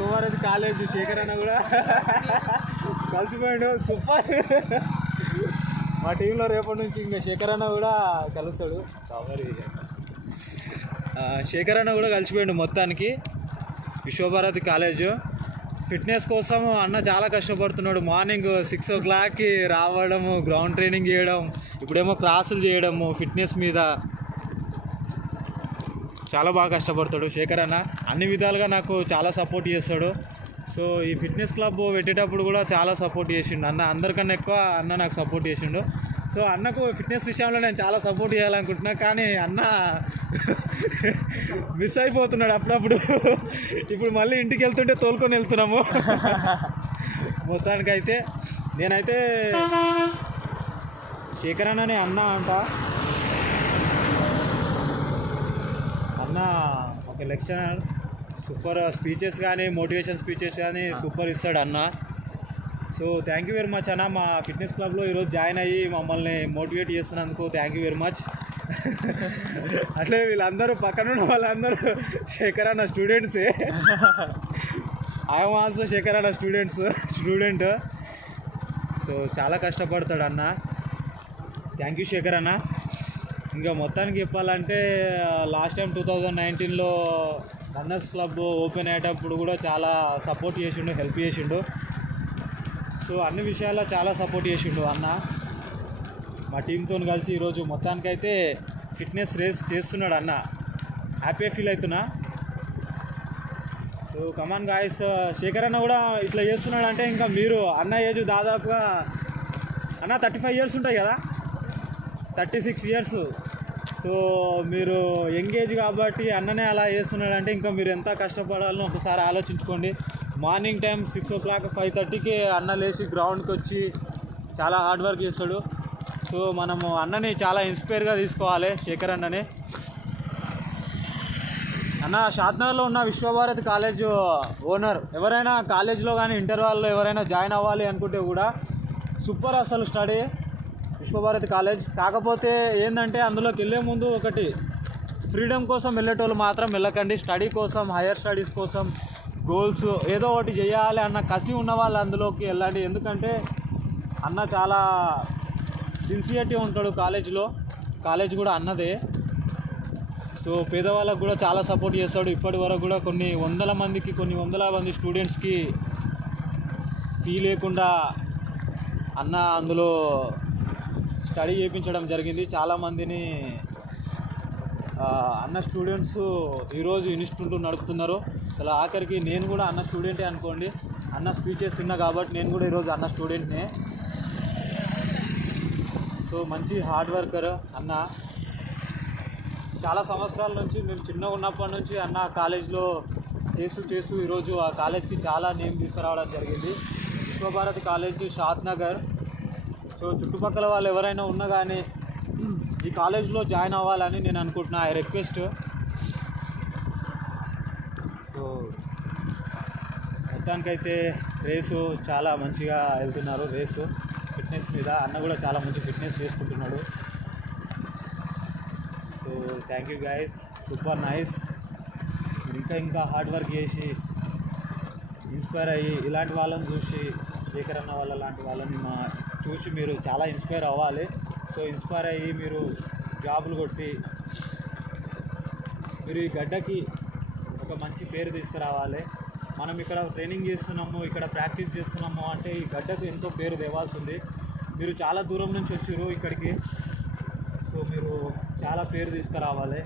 Visvabharati college Shekhar అన్న కూడా కలిసిపోయాడు. Super. మా టీంలో రేపటి నుంచి ఇంకా శేఖర్ అన్న కూడా కలుస్తాడు. శేఖర్ అన్న కూడా కలిసిపోయాడు మొత్తానికి. విశ్వభారతి కాలేజు ఫిట్నెస్ కోసం అన్న చాలా కష్టపడుతున్నాడు. మార్నింగ్ 6 o'clockకి రావడము, గ్రౌండ్ ట్రైనింగ్ చేయడం, ఇప్పుడేమో క్లాసులు చేయడము ఫిట్నెస్ మీద. చాలా బాగా కష్టపడతాడు శేఖర్ అన్న. అన్ని విధాలుగా నాకు చాలా సపోర్ట్ చేస్తాడు. సో ఈ ఫిట్నెస్ క్లబ్ పెట్టేటప్పుడు కూడా చాలా సపోర్ట్ చేసిండు అన్న. అందరికన్నా ఎక్కువ అన్న నాకు సపోర్ట్ చేసిండు. సో అన్నకు ఫిట్నెస్ విషయంలో నేను చాలా సపోర్ట్ చేయాలనుకుంటున్నా, కానీ అన్న మిస్ అయిపోతున్నాడు అప్పుడప్పుడు. ఇప్పుడు మళ్ళీ ఇంటికి వెళ్తుంటే తోలుకొని వెళ్తున్నాము. మొత్తానికైతే నేనైతే శేఖర్ అన్నని అన్న అంట. అన్న ఒక లెక్చరర్, సూపర్ స్పీచెస్ కానీ మోటివేషన్ స్పీచెస్ కానీ సూపర్ ఇస్తాడు అన్న. So thank you very much అన్న. మా ఫిట్నెస్ క్లబ్లో ఈరోజు జాయిన్ అయ్యి మమ్మల్ని మోటివేట్ చేస్తున్నందుకు థ్యాంక్ యూ వెరీ మచ్. అట్లే వీళ్ళందరూ పక్కనున్న వాళ్ళందరూ శేఖర్ అన్న స్టూడెంట్సే. ఐఎమ్ ఆల్సో శేఖర్ అన్న స్టూడెంట్. సో చాలా కష్టపడతాడు అన్న. థ్యాంక్ యూ శేఖర్ అన్న. ఇంకా మొత్తానికి చెప్పాలంటే లాస్ట్ టైం 2019లో రన్నర్స్ క్లబ్ ఓపెన్ అయ్యేటప్పుడు కూడా చాలా సపోర్ట్ చేసిండు, హెల్ప్ చేసిండు. సో అన్ని విషయాల్లో చాలా సపోర్ట్ చేసిండు అన్న. మా టీంతో కలిసి ఈరోజు మొత్తానికైతే ఫిట్నెస్ రేస్ చేస్తున్నాడు అన్న. హ్యాపీ ఫీల్ అవుతున్నా. సో కమాన్ గాయస్, శేఖర్ అన్న కూడా ఇట్లా చేస్తున్నాడు అంటే ఇంకా మీరు అన్న ఏజ్ దాదాపుగా అన్న 35 years ఉంటాయి కదా, 36 years. సో మీరు యంగ్ ఏజ్ కాబట్టి అన్ననే అలా చేస్తున్నాడు అంటే ఇంకా మీరు ఎంత కష్టపడాలో ఒకసారి ఆలోచించుకోండి. మార్నింగ్ టైం 6 o'clock 5:30కి అన్న లేచి గ్రౌండ్కి వచ్చి చాలా హార్డ్ వర్క్ చేస్తాడు. సో మనము అన్నని చాలా ఇన్స్పైర్గా తీసుకోవాలి శేఖర్ అన్నని. అన్న షాద్నగర్లో ఉన్న విశ్వభారతి కాలేజ్ ఓనర్. ఎవరైనా కాలేజ్లో కానీ ఇంటర్ వాళ్ళు ఎవరైనా జాయిన్ అవ్వాలి అనుకుంటే కూడా సూపర్ అసలు స్టడీ విశ్వభారతి కాలేజ్. కాకపోతే ఏంటంటే అందులోకి వెళ్ళే ముందు ఒకటి, ఫ్రీడమ్ కోసం వెళ్ళేటోళ్ళు మాత్రం వెళ్ళకండి. స్టడీ కోసం, హైయర్ స్టడీస్ కోసం, గోల్స్ ఏదో ఒకటి చేయాలి అన్న కసి ఉన్న వాళ్ళు అందులోకి వెళ్ళండి. ఎందుకంటే అన్న చాలా సిన్సియర్టీ ఉంటాడు కాలేజ్లో. కాలేజ్ కూడా అన్నదే. సో పేదవాళ్ళకు కూడా చాలా సపోర్ట్ చేస్తాడు. ఇప్పటి వరకు కూడా కొన్ని వందల మంది స్టూడెంట్స్కి ఫీ లేకుండా అన్న అందులో స్టడీ చేయించడం జరిగింది. చాలామందిని అన్న స్టూడెంట్స్ ఈరోజు ఇన్స్టిట్యూట్ నడుపుతున్నారు. అసలు ఆఖరికి నేను కూడా అన్న స్టూడెంటే అనుకోండి. అన్న స్పీచెస్ విన్నా కాబట్టి నేను కూడా ఈరోజు అన్న స్టూడెంట్నే. సో మంచి హార్డ్ వర్కర్ అన్న. చాలా సంవత్సరాల నుంచి మేము చిన్నగా ఉన్నప్పటి నుంచి అన్న కాలేజ్లో చేస్తూ ఈరోజు ఆ కాలేజ్కి చాలా నేమ్ తీసుకురావడం జరిగింది. విశ్వభారతి కాలేజ్ షాద్నగర్. సో చుట్టుపక్కల వాళ్ళు ఎవరైనా ఉన్నా కానీ ఈ కాలేజ్లో జాయిన్ అవ్వాలని నేను అనుకుంటున్నా. I request. సో మొత్తానికైతే రేసు చాలా మంచిగా వెళ్తున్నారు. రేసు ఫిట్నెస్ మీద అన్న కూడా చాలా మంచి ఫిట్నెస్ చేసుకుంటున్నాడు. So thank you guys, super nice. ఇంకా హార్డ్ వర్క్ చేసి ఇన్స్పైర్ అయ్యి ఇలాంటి వాళ్ళని చూసి, శేఖర్ అన్న వాళ్ళ లాంటి వాళ్ళని చూసి మీరు చాలా ఇన్స్పైర్ అవ్వాలి. సో ఇన్స్పైర్ అయ్యి మీరు జాబులు కొట్టి మీరు ఈ గడ్డకి ఒక మంచి పేరు తీసుకురావాలి. మనం ఇక్కడ ట్రైనింగ్ చేస్తున్నాము, ఇక్కడ ప్రాక్టీస్ చేస్తున్నాము అంటే ఈ గడ్డకు ఎంతో పేరు తేవాల్సింది. మీరు చాలా దూరం నుంచి వచ్చారు ఇక్కడికి. సో మీరు చాలా పేరు తీసుకురావాలి.